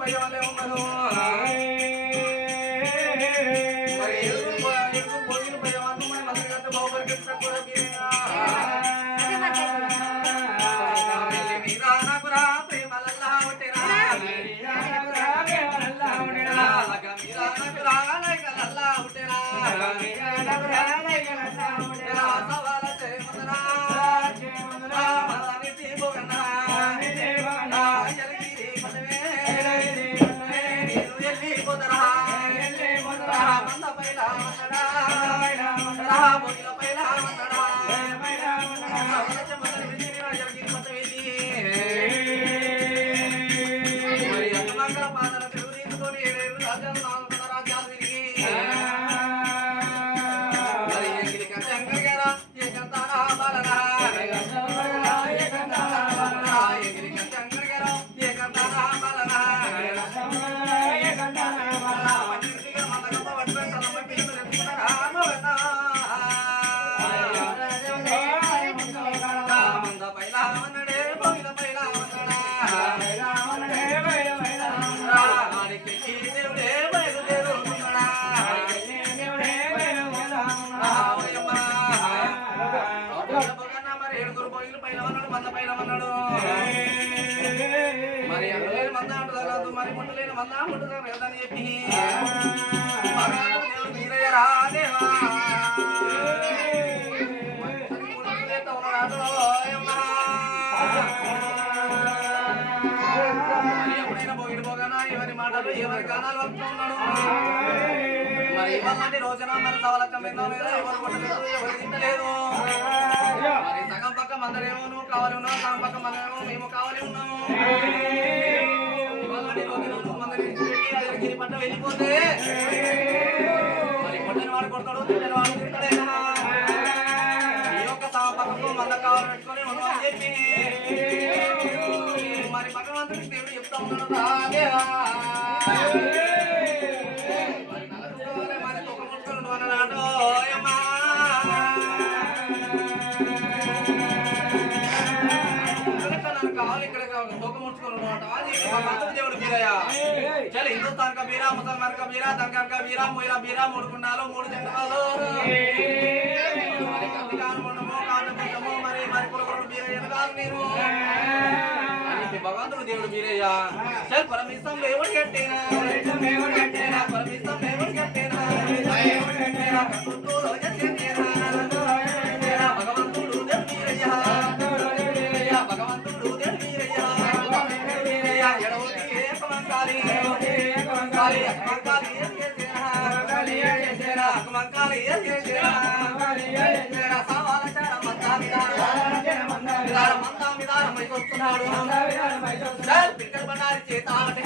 మరి Vamos, మంద అంటున్నారు మరి ముట్టలేని మంద ముట్టుతారు చెప్పి. దేవా ఎప్పుడైనా పోగానా ఎవరి మాటలు ఎవరి గానాలు వస్తున్నాడు మరి ఇవాళ రోజున మరి సవలకం ఎన్నో ఎవరు కొట్టలేదు ఎవరు తింటలేదు మరి సగం పక్క మందరేమో నువ్వు కావాలి ఉన్నావు సగం పక్క మందరేమో మేము కావాలి ఉన్నాము. ఇవాళ వెళ్ళిపోతే మరి కొట్టని వాడు కొడతాడు తిట్టని వాడు ఈ యొక్క సగం పక్కకు మంద కావాలి పెట్టుకొని ఉన్నావు చెప్పి మరి భగవంతుడికి దేవుడు చెప్తా ఉన్నాడు చల్ హిందుస్థాన్ కా బీరా ముసల్మాన్ కా బీరా దంకన్ కా బీరా మొయిరా బీరా మూడు గుండాలు మూడు జెండాలు. మరి మరి నేను అని భగవంతుడు దేవుడు మీరయ్యా. చల్ పరమిస్తం దేవుడు కట్టేనా. పరమిస్తం దేవుడు కట్టేనా. భగవంతుడు దేవుడు మీరయ్యా. భగవంతుడు దేవుడు మీరయ్యా. ఎడవది ఏకమంకాలి కాలి అకమంకాలి అకమంకాలి సవాల చార మందా మిదార మందా మిదార మైకొస్తున్నాడు చల్ పిక్కల్ బండారి చేత ఆటే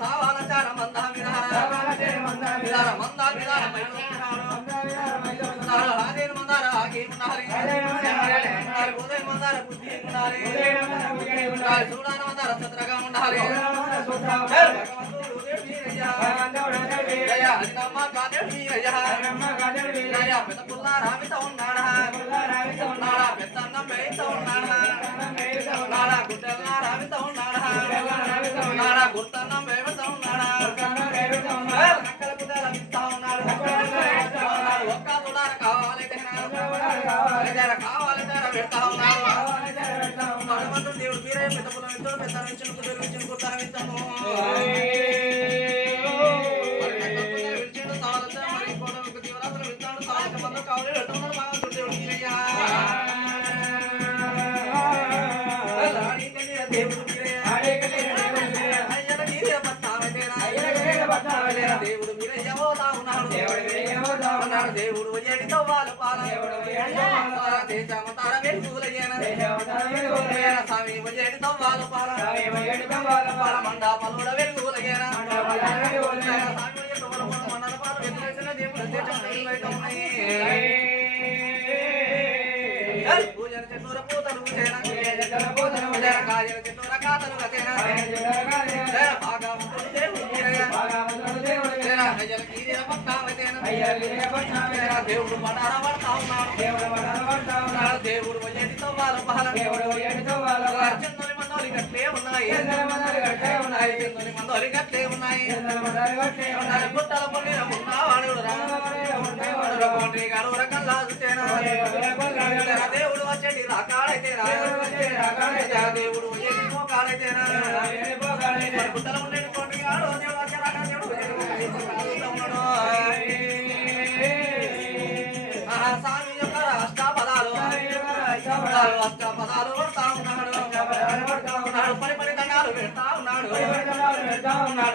సవాల చార మందా మిదార మిదార మందా మిదార మైకొస్తున్నాడు రాజేరు మందార ఆగి ఉండాలి ఉదయం మందార బుద్ధి ఉండాలి. చూడాలి సత్రగా ఉండాలి. పెద్ద పుల్ల రామిత ఉన్నాడా? పెద్ద అన్నం వేయిత ఉన్నాడా? నాడా గుడ్డల రామిత ఉన్నాడా? గుర్తన్నం ఉన్నాడా? నక్కల గుడ్డల మిస్తా ఉన్నాడు. ఒక్క కావాలి కావాలి పెడతా ఉన్నాడు. కావాలి పెట్టుకున్నాడు భగవంతుడు దేవుడు ఉన్నాడు నాడు దేవుడు ఏడి తవ్వాలి పాల దేశమతార వెలుగులయ్యేన స్వామి ఏడి తవ్వాలి పాల పాల మండపలుడ వెలుగులయ్యేన పూజన చెట్టూర పూతలు పూజన కాజల చెట్టూర కాతలు చేన భాగవంతుడు దేవుడు పడార పడతా ఉన్నాడు దేవుడు వయ్యటితో వాళ్ళ పహల చందోలి మందోలి గట్లే ఉన్నాయి ఉన్నాయి చందోలి మందోలి గట్లే ఉన్నాయి గుట్టల పొండిన ఉన్నవాడు రాండ్రి గారు రకల్లా చూచేనా దేవుడు వచ్చేటి రాకాడైతే రా దేవుడు ఉన్నాడు దండాలు పెడతా ఉన్నాడు ఉన్నాడు దండాలు పెడతా ఉన్నాడు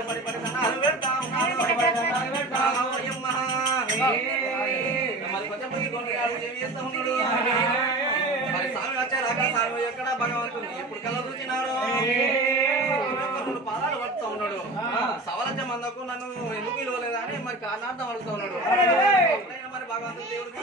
మరి కొంచెం పోయి చేస్తా ఉన్నాడు మరి స్వామి వచ్చారాక స్వామి ఎక్కడ భగవంతుడు ఎప్పుడు కళ్ళ చూసినాడు పాదాలు పడుతూ ఉన్నాడు సవలజ మందకు నన్ను ఎందుకు ఇవ్వలేదు అని మరి కారణార్థం అడుగుతా ఉన్నాడు మరి భగవంతుడు దేవుడికి